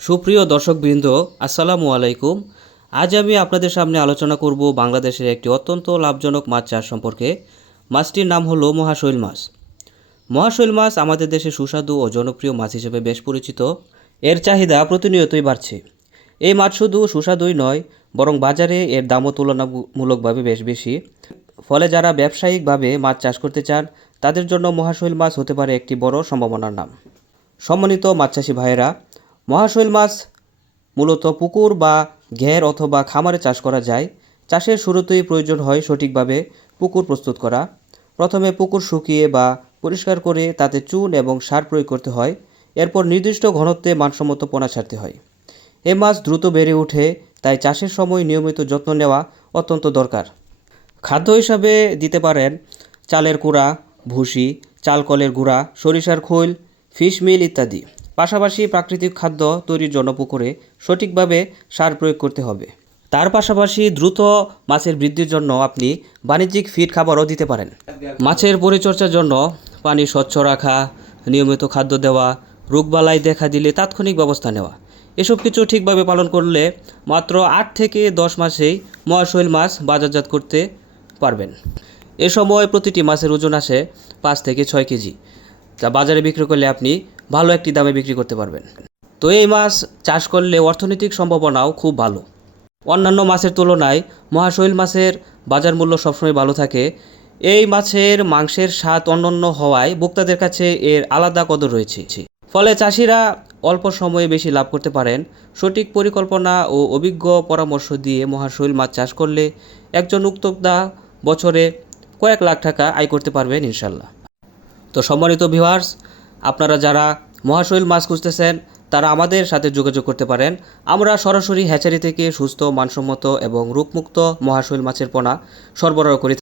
সুপ্রিয় দর্শকবৃন্দ, আসসালামু আলাইকুম। আজ আমি আপনাদের সামনে আলোচনা করব বাংলাদেশের একটি অত্যন্ত লাভজনক মাছ চাষ সম্পর্কে। মাছটির নাম হলো মহাশৈল মাছ। মহাশৈল মাছ আমাদের দেশে সুস্বাদু ও জনপ্রিয় মাছ হিসেবে বেশ পরিচিত। এর চাহিদা প্রতিনিয়তই বাড়ছে। এই মাছ শুধু সুস্বাদুই নয়, বরং বাজারে এর দামও তুলনামূলকভাবে বেশ বেশি। ফলে যারা ব্যবসায়িকভাবে মাছ চাষ করতে চান, তাদের জন্য মহাশৈল মাছ হতে পারে একটি বড় সম্ভাবনার নাম। সম্মানিত মাছ চাষি ভাইয়েরা, মহাশৈল মাছ মূলত পুকুর বা ঘের অথবা খামারে চাষ করা যায়। চাষের শুরুতেই প্রয়োজন হয় সঠিকভাবে পুকুর প্রস্তুত করা। প্রথমে পুকুর শুকিয়ে বা পরিষ্কার করে তাতে চুন এবং সার প্রয়োগ করতে হয়। এরপর নির্দিষ্ট ঘনত্বে মানসম্মত পোনা ছাড়তে হয়। এ মাছ দ্রুত বেড়ে ওঠে, তাই চাষের সময় নিয়মিত যত্ন নেওয়া অত্যন্ত দরকার। খাদ্য হিসাবে দিতে পারেন চালের কুড়া, ভুসি, চালকলের গুঁড়া, সরিষার খৈল, ফিশ মিল ইত্যাদি। পাশাপাশি প্রাকৃতিক খাদ্য তৈরির জন্য পুকুরে সঠিকভাবে সার প্রয়োগ করতে হবে। তার পাশাপাশি দ্রুত মাছের বৃদ্ধির জন্য আপনি বাণিজ্যিক ফিড খাবারও দিতে পারেন। মাছের পরিচর্যার জন্য পানি স্বচ্ছ রাখা, নিয়মিত খাদ্য দেওয়া, রোগবালাই দেখা দিলে তাৎক্ষণিক ব্যবস্থা নেওয়া, এসব কিছু ঠিকভাবে পালন করলে মাত্র 8 থেকে 10 মাসেই মহাশৈল মাছ বাজারজাত করতে পারবেন। এ সময় প্রতিটি মাছের ওজন আসে 5 থেকে 6 কেজি, যা বাজারে বিক্রি করলে আপনি ভালো একটি দামে বিক্রি করতে পারবেন। তো এই মাছ চাষ করলে অর্থনৈতিক সম্ভাবনাও খুব ভালো। অন্যান্য মাছের তুলনায় মহাশৈল মাছের বাজার মূল্য সবসময় ভালো থাকে। এই মাছের মাংসের স্বাদ অনন্য হওয়ায় ভোক্তাদের কাছে এর আলাদা কদর রয়েছে। ফলে চাষিরা অল্প সময়ে বেশি লাভ করতে পারেন। সঠিক পরিকল্পনা ও অভিজ্ঞ পরামর্শ দিয়ে মহাশৈল মাছ চাষ করলে একজন উদ্যোক্তা বছরে কয়েক লাখ টাকা আয় করতে পারবেন ইনশাল্লাহ। তো সম্মানিত ভিউয়ার্স, আপনারা যারা মহাশৈল মাছ খুঁজতেছেন, তারা আমাদের সাথে যোগাযোগ করতে পারেন। আমরা সরাসরি হ্যাচারি থেকে সুস্থ, মানসম্মত এবং রোগমুক্ত মহাশৈল মাছের পোনা সরবরাহ করি।